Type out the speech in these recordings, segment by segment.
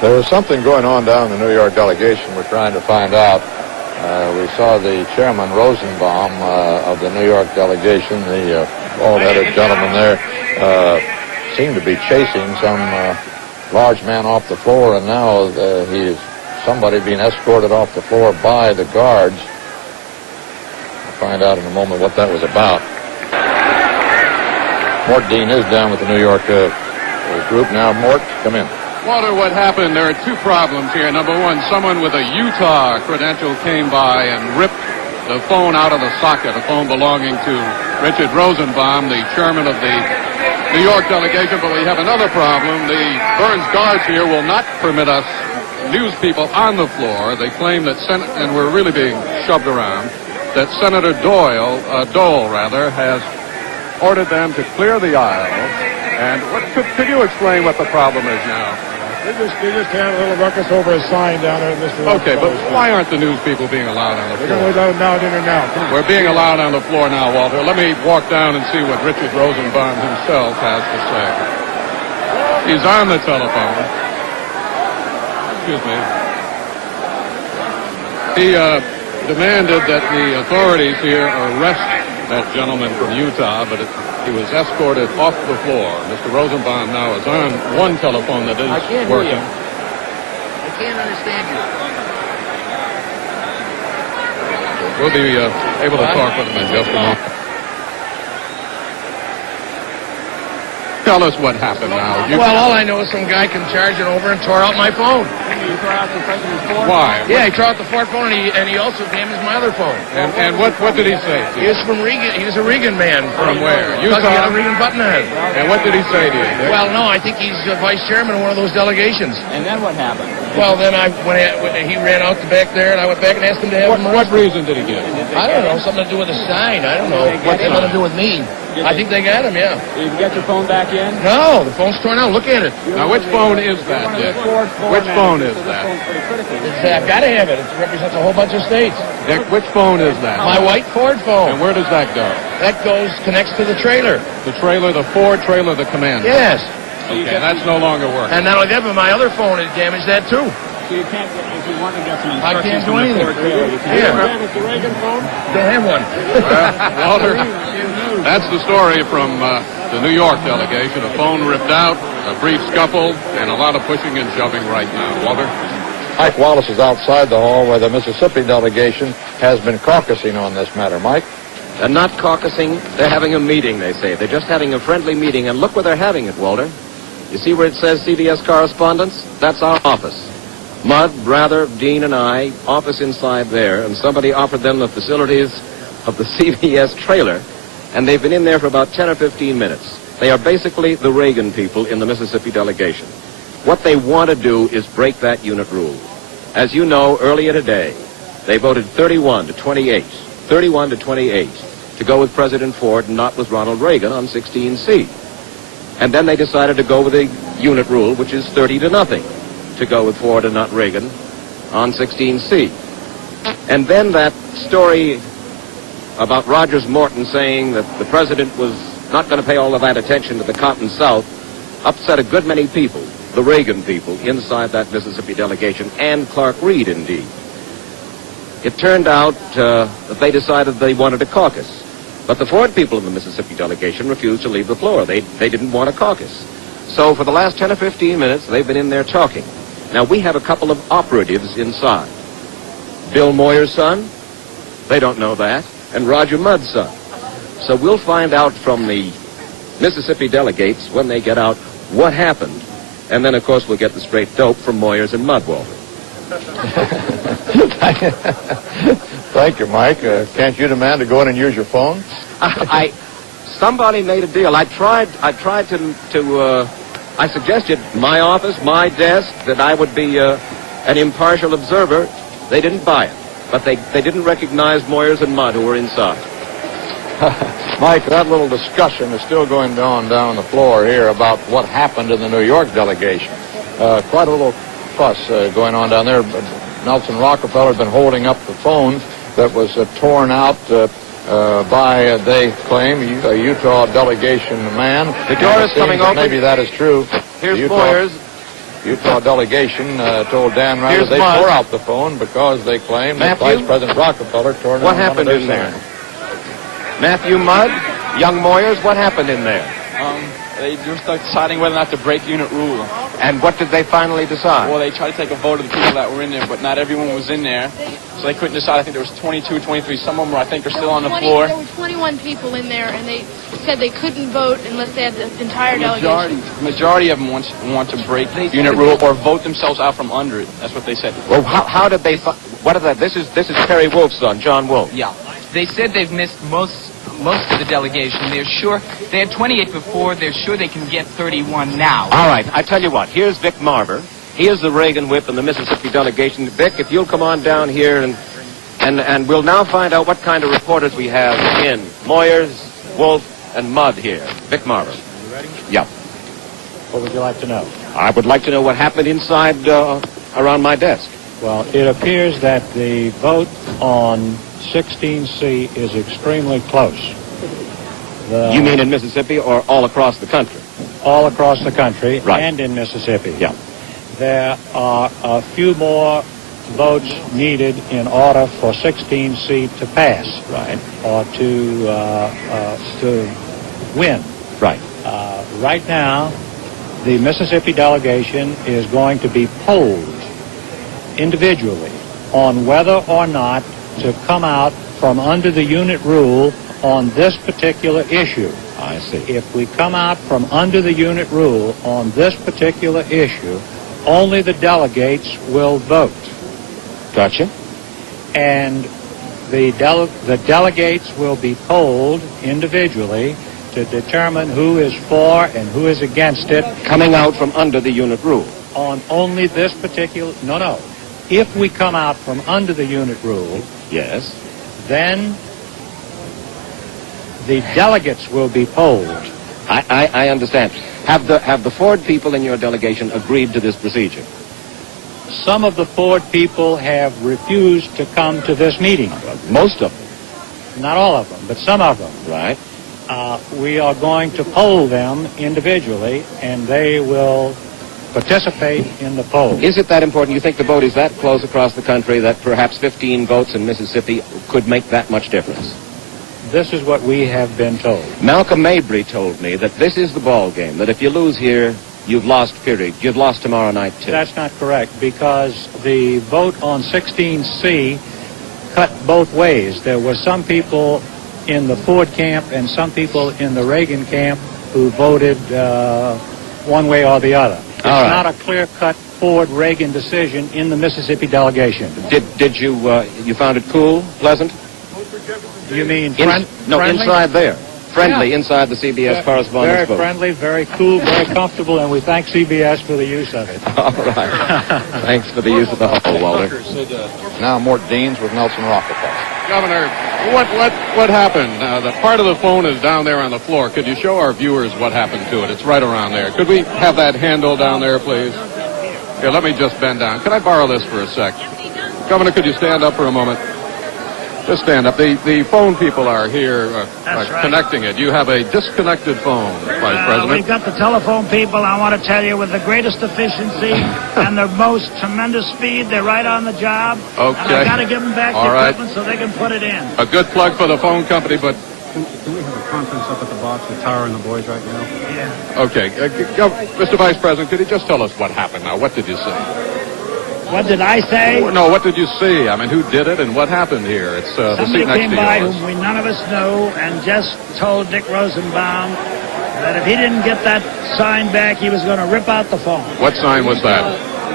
There's something going on down in the New York delegation we're trying to find out. We saw the chairman Rosenbaum of the New York delegation, the bald-headed gentleman there, seemed to be chasing some large man off the floor, and now he is somebody being escorted off the floor by the guards. We'll find out in a moment what that was about. Mort Dean is down with the New York group now. Mort, come in. Walter, what happened, there are two problems here. Number one, someone with a Utah credential came by and ripped the phone out of the socket, a phone belonging to Richard Rosenbaum, the chairman of the New York delegation. But we have another problem. The Burns guards here will not permit us news people on the floor. They claim that, and we're really being shoved around, that Senator Dole has ordered them to clear the aisle. And could you explain what the problem is now? They just had a little ruckus over a sign down there, Mr. Okay, but why aren't the news people being allowed on the floor? They're going to let them now, dinner now. We're being allowed on the floor now, Walter. Let me walk down and see what Richard Rosenbaum himself has to say. He's on the telephone. Excuse me. He demanded that the authorities here arrest that gentleman from Utah, but he was escorted off the floor. Mr. Rosenbaum now is on one telephone that is working. I can't understand you. We'll be able to talk with him in just a moment. Tell us what happened now. Well, all I know is some guy came charging over and tore out my phone. You tore out the president's phone? Why? Yeah, he tore out the Ford phone, and he also damaged my other phone. And what did he say? He was from Reagan. He was a Reagan man. From where? Because he Utah? had a Reagan button head. And what did he say to you, Dick? Well, no, I think he's vice chairman of one of those delegations. And then what happened? Well, then he ran out the back there, and I went back and asked him to have him What arrested. reason did he give? I don't know, something to do with the sign. I don't know. What had nothing to do with me. I think they got him, yeah. Did you get your phone back in? No, the phone's torn out. Look at it. Now, which phone is that, Dick? Which phone is that? I've got to have it. It represents a whole bunch of states. Dick, which phone is that? My white Ford phone. And where does that go? That connects to the trailer. The trailer, the Ford trailer, the Commander. Yes. Okay, that's no longer working. And not only that, but my other phone has damaged that too. So you can't get, if you want to get some I can't instructions do from the anything. Ford trailer, you can't. Yeah. It's the Reagan phone? Don't have one. Well, Walter, that's the story from the New York delegation. A phone ripped out, a brief scuffle, and a lot of pushing and shoving right now. Walter? Mike Wallace is outside the hall where the Mississippi delegation has been caucusing on this matter. Mike? They're not caucusing. They're having a meeting, they say. They're just having a friendly meeting. And look where they're having it, Walter. You see where it says CBS Correspondence? That's our office. Mudd, Rather, Dean, and I, office inside there, and somebody offered them the facilities of the CBS trailer, and they've been in there for about 10 or 15 minutes. They are basically the Reagan people in the Mississippi delegation. What they want to do is break that unit rule. As you know, earlier today, they voted 31 to 28 to go with President Ford and not with Ronald Reagan on 16C. And then they decided to go with the unit rule, which is 30-0, to go with Ford and not Reagan on 16C. And then that story about Rogers Morton saying that the president was not going to pay all of that attention to the Cotton South upset a good many people, the Reagan people, inside that Mississippi delegation, and Clark Reed, indeed. It turned out that they decided they wanted a caucus. But the Ford people in the Mississippi delegation refused to leave the floor. They didn't want a caucus. So for the last 10 or 15 minutes, they've been in there talking. Now, we have a couple of operatives inside. Bill Moyer's son, they don't know that, and Roger Mudd's son. So we'll find out from the Mississippi delegates when they get out what happened. And then, of course, we'll get the straight dope from Moyers and Mudd, Walter. Thank you, Mike. Can't you demand to go in and use your phone? Somebody made a deal. I suggested my office, my desk, that I would be an impartial observer. They didn't buy it, but they didn't recognize Moyers and Mudd, who were inside. Mike, that little discussion is still going on down the floor here about what happened in the New York delegation. Quite a little fuss going on down there. Nelson Rockefeller had been holding up the phone that was torn out by, they claim, a Utah delegation man. The door is coming open. Maybe that is true. Here's Moyers. Utah delegation told Dan Rather Here's they Mud. tore out the phone because they claimed that Matthew? Vice President Rockefeller tore down What one of happened their in there? signs. Matthew Mudd, Young Moyers, what happened in there? They were deciding whether or not to break unit rule. And what did they finally decide? Well, they tried to take a vote of the people that were in there, but not everyone was in there. So they couldn't decide. I think there was 22, 23. Some of them, I think, are still on the floor. There were 21 people in there, and they said they couldn't vote unless they had the entire delegation. Majority of them want to break unit rule or vote themselves out from under it. That's what they said. Well, how did they? What is that? This is Perry Wolf's son, John Wolf. Yeah. They said they've missed most of the delegation. They're sure they had 28 before. They're sure they can get 31 now. All right, I tell you what. Here's Vic Marver. He is the Reagan whip in the Mississippi delegation. Vic, if you'll come on down here and we'll now find out what kind of reporters we have in Moyers, Wolf, and Mudd here. Vic Marver. You ready? Yeah. What would you like to know? I would like to know what happened inside around my desk. Well, it appears that the vote on 16C is extremely close. You mean in Mississippi or all across the country? All across the country Right. and in Mississippi. Yeah. There are a few more votes needed in order for 16C to pass. Right. Or to win. Right. Right now, the Mississippi delegation is going to be polled individually on whether or not to come out from under the unit rule on this particular issue. I see. If we come out from under the unit rule on this particular issue, only the delegates will vote. Gotcha. And the delegates will be polled individually to determine who is for and who is against it Coming out from under the unit rule. on only this particular... No. If we come out from under the unit rule, Yes. then the delegates will be polled. I understand. Have the Ford people in your delegation agreed to this procedure? Some of the Ford people have refused to come to this meeting. Most of them. Not all of them, but some of them. Right. We are going to poll them individually, and they will participate in the poll. Is it that important? You think the vote is that close across the country that perhaps 15 votes in Mississippi could make that much difference? This is what we have been told. Malcolm Mabry told me that this is the ball game, that if you lose here, you've lost period. You've lost tomorrow night, too. That's not correct, because the vote on 16C cut both ways. There were some people in the Ford camp and some people in the Reagan camp who voted one way or the other. It's All right. not a clear-cut Ford-Reagan decision in the Mississippi delegation. Did you found it cool, pleasant? You mean No, friendly? inside there. Friendly, Yeah. inside the CBS correspondence Very booth. friendly, very cool, very comfortable, and we thank CBS for the use of it. All right. Thanks for the use of the hole, Walter. Now Mort Deans with Nelson Rockefeller. Governor, what happened? The part of the phone is down there on the floor. Could you show our viewers what happened to it? It's right around there. Could we have that handle down there, please? Here, let me just bend down. Could I borrow this for a sec? Governor, could you stand up for a moment? Just stand up. The phone people are here connecting it. You have a disconnected phone, Vice President. We've got the telephone people, I want to tell you, with the greatest efficiency and the most tremendous speed. They're right on the job. Okay. And I've got to give them back All the right. equipment so they can put it in. A good plug for the phone company, but Can we have a conference up at the box with Tara and the boys right now? Yeah. okay. Mr. Vice President, could you just tell us what happened now? What did you say? What did I say? No, what did you see? I mean, who did it and what happened here? It's the Somebody seat next came to by yours. whom none of us know and just told Dick Rosenbaum that if he didn't get that sign back, he was going to rip out the phone. What sign was that?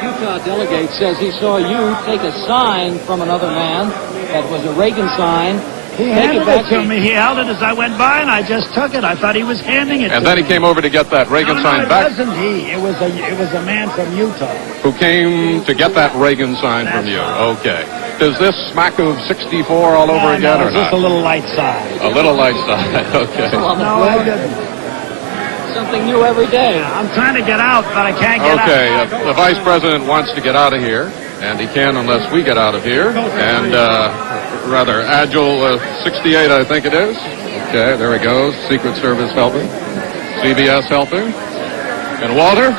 The Utah delegate says he saw you take a sign from another man that was a Reagan sign. He handed it to me. He held it as I went by, and I just took it. I thought he was handing it to me. And then he came over to get that Reagan sign back. It wasn't he. It was a man from Utah. Who came to get that Reagan sign from you? Okay. Does this smack of 64 all over again no, or it's just not? a little light side. A little light side. Okay. No, I didn't. Something new every day. I'm trying to get out, but I can't get Okay. out. The Vice President wants to get out of here, and he can unless we get out of here. And rather agile 68, I think it is. Okay, there he goes. Secret Service helping. CBS helping. And Walter?